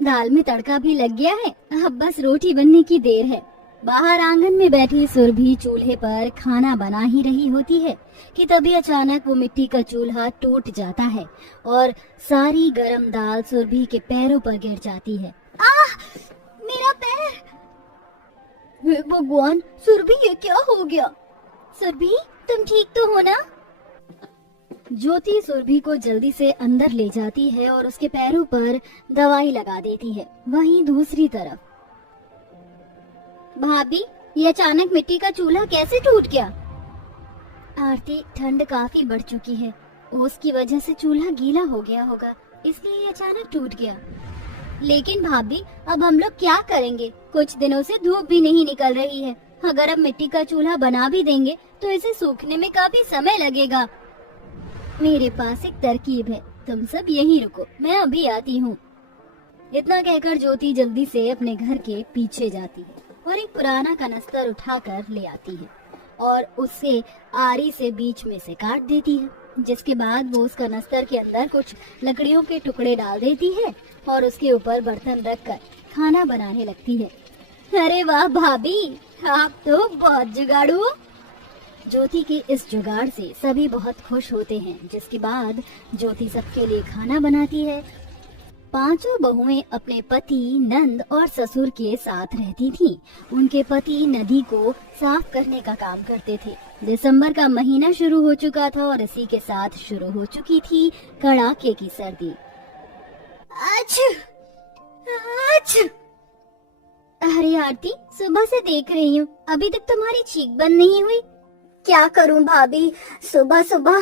दाल में तड़का भी लग गया है, अब बस रोटी बनने की देर है। बाहर आंगन में बैठी सुरभि चूल्हे पर खाना बना ही रही होती है कि तभी अचानक वो मिट्टी का चूल्हा टूट जाता है और सारी गरम दाल सुरभि के पैरों पर गिर जाती है। आह! मेरा पैर! हे भगवान, सुरभि ये क्या हो गया? सुरभि, तुम ठीक तो हो ना? ज्योति सुरभि को जल्दी से अंदर ले जाती है और उसके पैरों पर दवाई लगा देती है। वहीं दूसरी तरफ, भाभी, ये अचानक मिट्टी का चूल्हा कैसे टूट गया? आरती, ठंड काफी बढ़ चुकी है, ओस की वजह से चूल्हा गीला हो गया होगा, इसलिए ये अचानक टूट गया। लेकिन भाभी, अब हम लोग क्या करेंगे? कुछ दिनों से धूप भी नहीं निकल रही है। अगर अब मिट्टी का चूल्हा बना भी देंगे तो इसे सूखने में काफी समय लगेगा। मेरे पास एक तरकीब है, तुम सब यहीं रुको, मैं अभी आती हूँ। इतना कहकर ज्योति जल्दी से अपने घर के पीछे जाती है और एक पुराना कनस्तर उठाकर ले आती है और उसे आरी से बीच में से काट देती है, जिसके बाद वो उस कनस्तर के अंदर कुछ लकड़ियों के टुकड़े डाल देती है और उसके ऊपर बर्तन रखकर खाना बनाने लगती है। अरे वाह भाभी, आप तो बहुत जुगाड़ू हो। ज्योति के इस जुगाड़ से सभी बहुत खुश होते हैं, जिसके बाद ज्योति सबके लिए खाना बनाती है। पांचों बहुएं अपने पति, नंद और ससुर के साथ रहती थीं। उनके पति नदी को साफ करने का काम करते थे। दिसंबर का महीना शुरू हो चुका था और इसी के साथ शुरू हो चुकी थी कड़ाके की सर्दी। अरे आरती, सुबह से देख रही हूँ, अभी तक तुम्हारी चीख बंद नहीं हुई। क्या करूँ भाभी, सुबह सुबह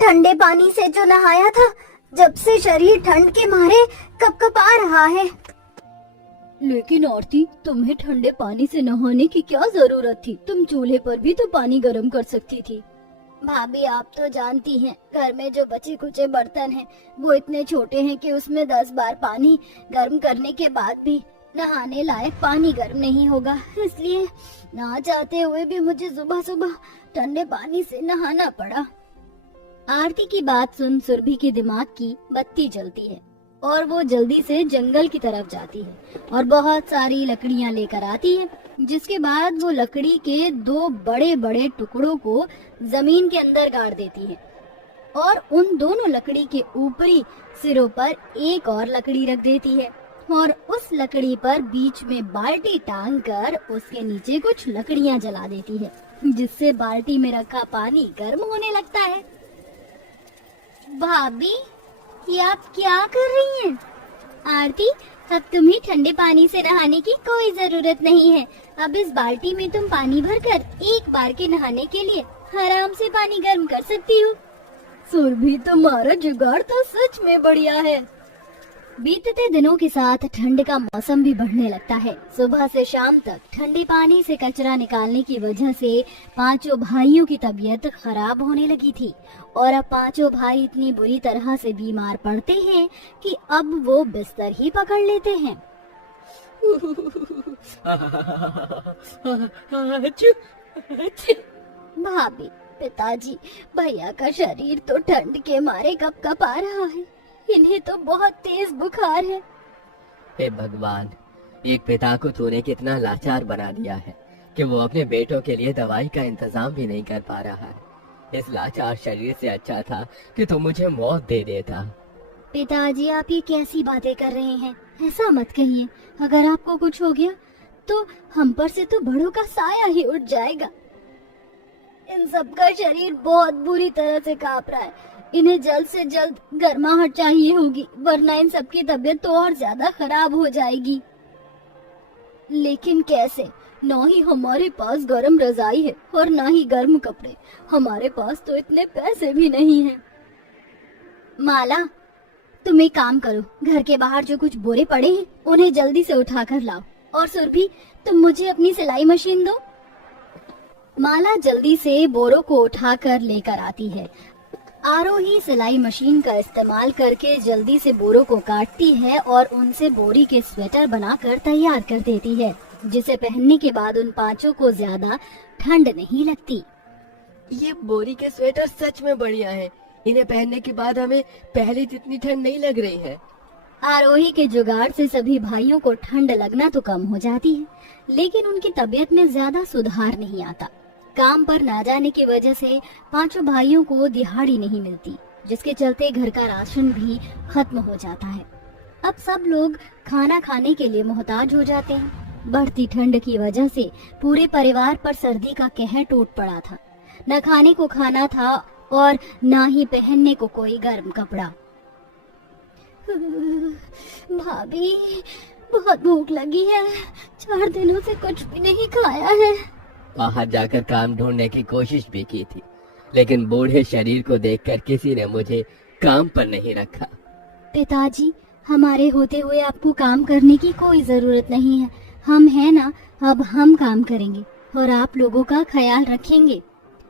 ठंडे पानी से जो नहाया था, जब से शरीर ठंड के मारे कपकपा रहा है। लेकिन आरती, तुम्हें ठंडे पानी से नहाने की क्या जरूरत थी? तुम चूल्हे पर भी तो पानी गर्म कर सकती थी। भाभी, आप तो जानती हैं, घर में जो बचे कुचे बर्तन हैं, वो इतने छोटे हैं कि उसमें 10 बार पानी गर्म करने के बाद भी नहाने लायक पानी गर्म नहीं होगा। इसलिए ना चाहते हुए भी मुझे सुबह सुबह ठंडे पानी से नहाना पड़ा। आरती की बात सुन सुरभि के दिमाग की बत्ती जलती है और वो जल्दी से जंगल की तरफ जाती है और बहुत सारी लकड़ियां लेकर आती है, जिसके बाद वो लकड़ी के 2 बड़े बड़े टुकड़ों को जमीन के अंदर गाड़ देती है और उन दोनों लकड़ी के ऊपरी सिरों पर एक और लकड़ी रख देती है और उस लकड़ी पर बीच में बाल्टी टांग कर उसके नीचे कुछ लकड़ियां जला देती है, जिससे बाल्टी में रखा पानी गर्म होने लगता है। भाभी, ये आप क्या कर रही हैं? आरती, अब तुम्हें ठंडे पानी से नहाने की कोई जरूरत नहीं है। अब इस बाल्टी में तुम पानी भरकर एक बार के नहाने के लिए आराम से पानी गर्म कर सकती हो। सुरभि, तुम्हारा जुगाड़ तो सच में बढ़िया है। बीतते दिनों के साथ ठंड का मौसम भी बढ़ने लगता है। सुबह से शाम तक ठंडे पानी से कचरा निकालने की वजह से पांचों भाइयों की तबीयत खराब होने लगी थी और अब पांचों भाई इतनी बुरी तरह से बीमार पड़ते हैं कि अब वो बिस्तर ही पकड़ लेते हैं। भाभी, पिताजी, भैया का शरीर तो ठंड के मारे कपकपा रहा है, इन्हें तो बहुत तेज बुखार है। हे भगवान, एक पिता को तूने कितना लाचार बना दिया है कि वो अपने बेटों के लिए दवाई का इंतजाम भी नहीं कर पा रहा है। इस लाचार शरीर से अच्छा था कि तू मुझे मौत दे देता। पिताजी, आप ये कैसी बातें कर रहे हैं? ऐसा मत कहिए। अगर आपको कुछ हो गया तो हम पर से तो बड़ों का साया ही उठ जाएगा। इन सबका शरीर बहुत बुरी तरह से कांप रहा है। इन्हें जल्द से जल्द गर्माहट चाहिए होगी, वरना इन सबकी तबीयत तो और ज्यादा खराब हो जाएगी। लेकिन कैसे? ना ही हमारे पास गर्म रजाई है और ना ही गर्म कपड़े। हमारे पास तो इतने पैसे भी नहीं हैं। माला, तुम एक काम करो, घर के बाहर जो कुछ बोरे पड़े हैं उन्हें जल्दी से उठा कर लाओ। और सुरभि, तुम मुझे अपनी सिलाई मशीन दो। माला जल्दी से बोरों को उठाकर लेकर आती है। आरोही सिलाई मशीन का इस्तेमाल करके जल्दी से बोरों को काटती है और उनसे बोरी के स्वेटर बनाकर तैयार कर देती है, जिसे पहनने के बाद उन पांचों को ज्यादा ठंड नहीं लगती। ये बोरी के स्वेटर सच में बढ़िया हैं। इन्हें पहनने के बाद हमें पहले जितनी ठंड नहीं लग रही है। आरोही के जुगाड़ से सभी भाइयों को ठंड लगना तो कम हो जाती है, लेकिन उनकी तबीयत में ज्यादा सुधार नहीं आता। काम पर ना जाने की वजह से पांचों भाइयों को दिहाड़ी नहीं मिलती, जिसके चलते घर का राशन भी खत्म हो जाता है। अब सब लोग खाना खाने के लिए मोहताज हो जाते हैं। बढ़ती ठंड की वजह से पूरे परिवार पर सर्दी का कहर टूट पड़ा था। न खाने को खाना था और न ही पहनने को कोई गर्म कपड़ा। भाभी, बहुत भूख लगी है, 4 दिनों से कुछ भी नहीं खाया है। बाहर जाकर काम ढूंढने की कोशिश भी की थी, लेकिन बूढ़े शरीर को देखकर किसी ने मुझे काम पर नहीं रखा। पिताजी, हमारे होते हुए आपको काम करने की कोई जरूरत नहीं है। हम हैं ना, अब हम काम करेंगे और आप लोगों का ख्याल रखेंगे।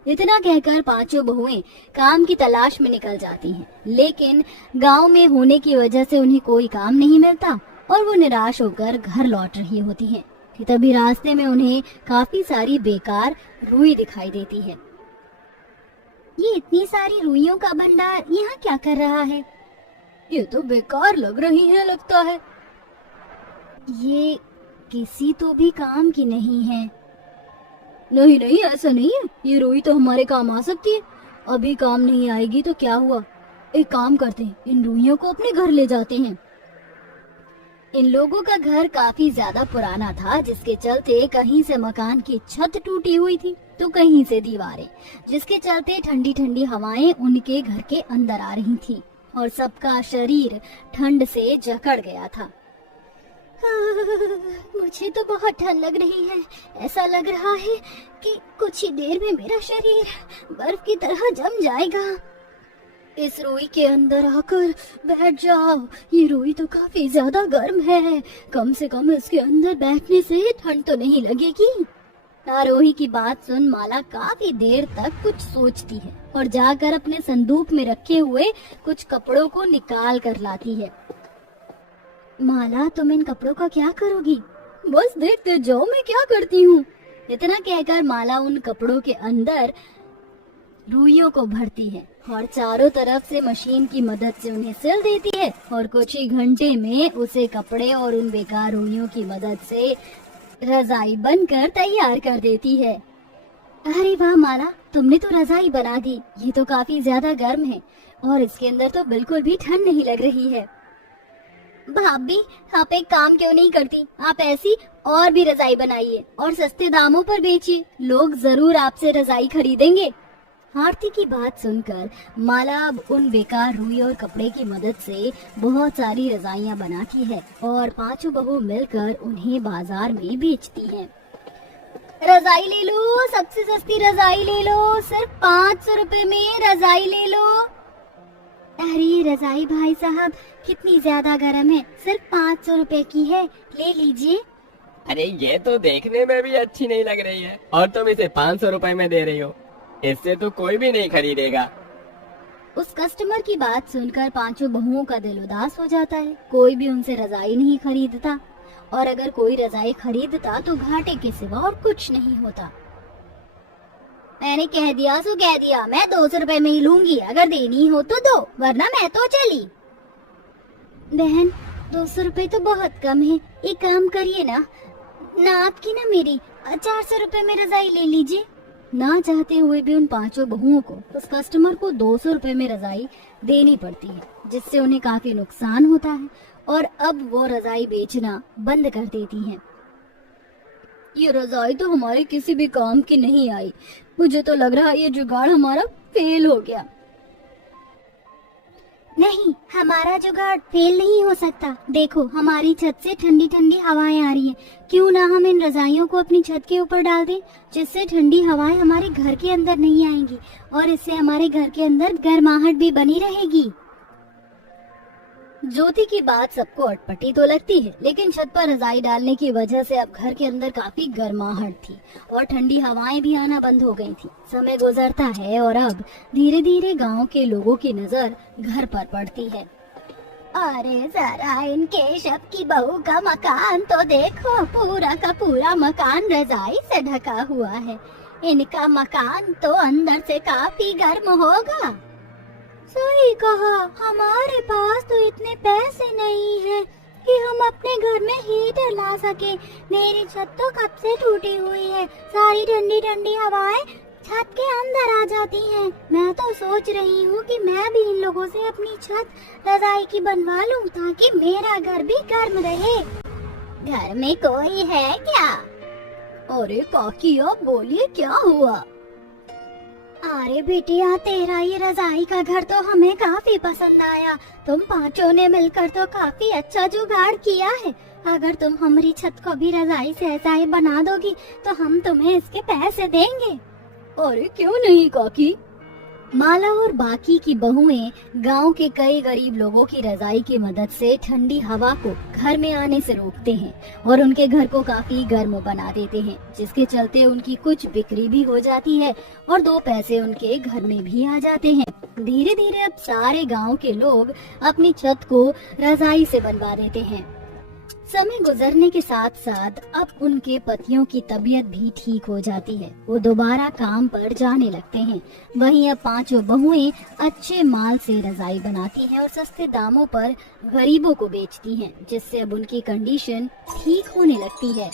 इतना कहकर पांचों बहुएं काम की तलाश में निकल जाती हैं, लेकिन गांव में होने की वजह से उन्हें कोई काम नहीं मिलता और वो निराश होकर घर लौट रही होती हैं कि तभी रास्ते में उन्हें काफी सारी बेकार रुई दिखाई देती है। ये इतनी सारी रुइयों का भंडार यहाँ क्या कर रहा है? ये तो बेकार लग रही है लगता है। ये किसी तो भी काम की नहीं है। नहीं नहीं, ऐसा नहीं है, ये रुई तो हमारे काम आ सकती है। अभी काम नहीं आएगी तो क्या हुआ, एक काम करते हैं, इन रुइयों को अपने घर ले जाते हैं। इन लोगों का घर काफी ज्यादा पुराना था, जिसके चलते कहीं से मकान की छत टूटी हुई थी तो कहीं से दीवारें, जिसके चलते ठंडी ठंडी हवाएं उनके घर के अंदर आ रही थी और सबका शरीर ठंड से जकड़ गया था। मुझे तो बहुत ठंड लग रही है। ऐसा लग रहा है कि कुछ ही देर में मेरा शरीर बर्फ की तरह जम जाएगा। इस रुई के अंदर आकर बैठ जाओ। ये रुई तो काफी ज्यादा गर्म है, कम से कम इसके अंदर बैठने से ठंड तो नहीं लगेगी। आरोही की बात सुन माला काफी देर तक कुछ सोचती है और जाकर अपने संदूक में रखे हुए कुछ कपड़ों को निकाल कर लाती है। माला, तुम इन कपड़ों का क्या करोगी? बस देखते जाओ मैं क्या करती हूँ। इतना कहकर माला उन कपड़ों के अंदर रुइयों को भरती है और चारों तरफ से मशीन की मदद से उन्हें सिल देती है और कुछ ही घंटे में उसे कपड़े और उन बेकार रुइयों की मदद से रजाई बनकर तैयार कर देती है। अरे वाह माला, तुमने तो रजाई बना दी। ये तो काफी ज्यादा गर्म है और इसके अंदर तो बिल्कुल भी ठंड नहीं लग रही है। भाभी, आप एक काम क्यों नहीं करती? आप ऐसी और भी रजाई बनाइए और सस्ते दामों पर बेचिए, लोग जरूर आपसे रजाई खरीदेंगे। आरती की बात सुनकर माला अब उन बेकार रुई और कपड़े की मदद से बहुत सारी रजाइयां बनाती है और पांचों बहू मिलकर उन्हें बाजार में बेचती हैं। रजाई ले लो, सबसे सस्ती रजाई ले लो, सिर्फ 500 रुपए में रजाई ले लो। अरे रजाई भाई साहब, कितनी ज्यादा गर्म है, सिर्फ 500 रुपए की है, ले लीजिए। अरे ये तो देखने में भी अच्छी नहीं लग रही है और तुम इसे 500 रुपए में दे रही हो, इससे तो कोई भी नहीं खरीदेगा। उस कस्टमर की बात सुनकर पांचों बहुओं का दिल उदास हो जाता है। कोई भी उनसे रजाई नहीं खरीदता और अगर कोई रजाई खरीदता तो घाटे के सिवा और कुछ नहीं होता। मैंने कह दिया सो कह दिया, मैं 200 रुपए में ही लूंगी, अगर देनी हो तो दो, वरना मैं तो चली। बहन, 200 रुपए तो बहुत कम है, एक काम करिए ना आपकी ना मेरी, 400 रुपए में रजाई ले लीजिए। ना चाहते हुए भी उन पांचों बहुओं को उस कस्टमर को 200 रुपए में रजाई देनी पड़ती है, जिससे उन्हें काफी नुकसान होता है और अब वो रजाई बेचना बंद कर देती हैं। ये रजाई तो हमारे किसी भी काम की नहीं आई, मुझे तो लग रहा है ये जुगाड़ हमारा फेल हो गया। नहीं, हमारा जुगाड़ फेल नहीं हो सकता। देखो, हमारी छत से ठंडी ठंडी हवाएं आ रही हैं। क्यों ना हम इन रजाइयों को अपनी छत के ऊपर डाल दें, जिससे ठंडी हवाएं हमारे घर के अंदर नहीं आएंगी और इससे हमारे घर के अंदर गर्माहट भी बनी रहेगी। ज्योति की बात सबको अटपटी तो लगती है, लेकिन छत पर रजाई डालने की वजह से अब घर के अंदर काफी गर्माहट थी और ठंडी हवाएं भी आना बंद हो गई थी। समय गुजरता है और अब धीरे धीरे गांव के लोगों की नजर घर पर पड़ती है। अरे जरा इन केशव की बहू का मकान तो देखो, पूरा का पूरा मकान रजाई से ढका हुआ है। इनका मकान तो अंदर से काफी गर्म होगा। सही कहा, हमारे पास तो इतने पैसे नहीं हैं कि हम अपने घर में हीटर ला सके। मेरी छत तो कब से टूटी हुई है, सारी ठंडी ठंडी हवाएं छत के अंदर आ जाती हैं। मैं तो सोच रही हूँ कि मैं भी इन लोगों से अपनी छत रजाई की बनवा लूँ ताकि मेरा घर भी गर्म रहे। घर में कोई है क्या? अरे काकी, अब बोलिए क्या हुआ? अरे बेटिया, तेरा ये रजाई का घर तो हमें काफी पसंद आया। तुम पांचों ने मिलकर तो काफी अच्छा जुगाड़ किया है। अगर तुम हमारी छत को भी रजाई से ऐसा ही बना दोगी तो हम तुम्हें इसके पैसे देंगे। अरे क्यों नहीं काकी। माला और बाकी की बहुएं गांव के कई गरीब लोगों की रजाई की मदद से ठंडी हवा को घर में आने से रोकते हैं और उनके घर को काफी गर्म बना देते हैं, जिसके चलते उनकी कुछ बिक्री भी हो जाती है और 2 पैसे उनके घर में भी आ जाते हैं। धीरे धीरे अब सारे गांव के लोग अपनी छत को रजाई से बनवा देते हैं। समय गुजरने के साथ साथ अब उनके पतियों की तबीयत भी ठीक हो जाती है। वो दोबारा काम पर जाने लगते हैं। वहीं अब 5 बहुएं अच्छे माल से रजाई बनाती हैं और सस्ते दामों पर गरीबों को बेचती हैं, जिससे अब उनकी कंडीशन ठीक होने लगती है।